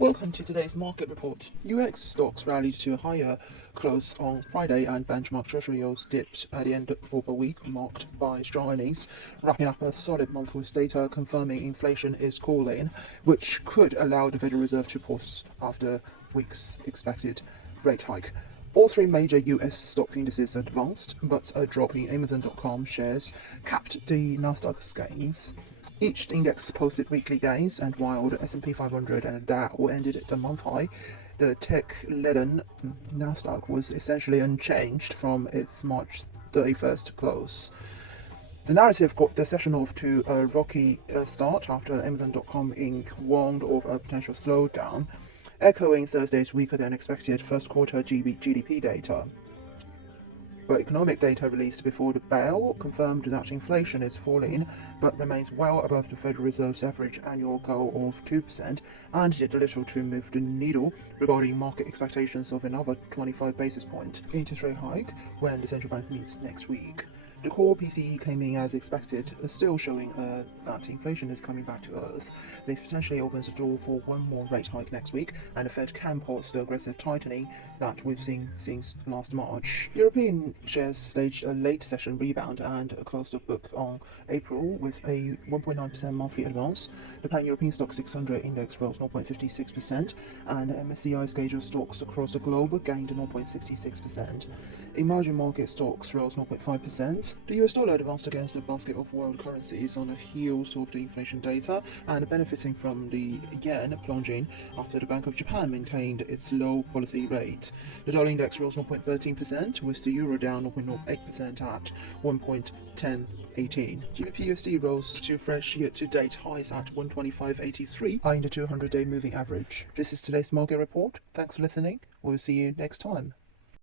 Welcome to today's market report. US stocks rallied to a higher close on Friday and benchmark treasury yields dipped at the end of a week marked by strong earnings, wrapping up a solid month with data confirming inflation is cooling, which could allow the Federal Reserve to pause after week's expected rate hike. All three major US stock indices advanced, but a drop in Amazon.com shares capped the Nasdaq's gains. Each index posted weekly gains, and while the S&P 500 and Dow ended at the month high, the tech-laden Nasdaq was essentially unchanged from its March 31st close. The narrative got the session off to a rocky start after Amazon.com Inc. warned of a potential slowdown, echoing Thursday's weaker than expected first quarter GDP data. But economic data released before the bell confirmed that inflation is falling, but remains well above the Federal Reserve's average annual goal of 2%, and did little to move the needle regarding market expectations of another 25 basis point interest rate hike when the central bank meets next week. The core PCE came in as expected, still showing that inflation is coming back to earth. This potentially opens the door for one more rate hike next week, and the Fed can pause the aggressive tightening that we've seen since last March. European shares staged a late session rebound and closed the book on April with a 1.9% monthly advance. The Pan-European Stock 600 index rose 0.56%, and MSCI scheduled stocks across the globe gained 0.66%. Emerging market stocks rose 0.5%. The US dollar advanced against a basket of world currencies on the heels of the inflation data and benefiting from the yen plunging after the Bank of Japan maintained its low policy rate. The dollar index rose 1.13%, with the euro down 0.08% at 1.1018. GBP/USD rose to fresh year-to-date highs at 125.83, eyeing the 200-day moving average. This is today's market report. Thanks for listening. We'll see you next time.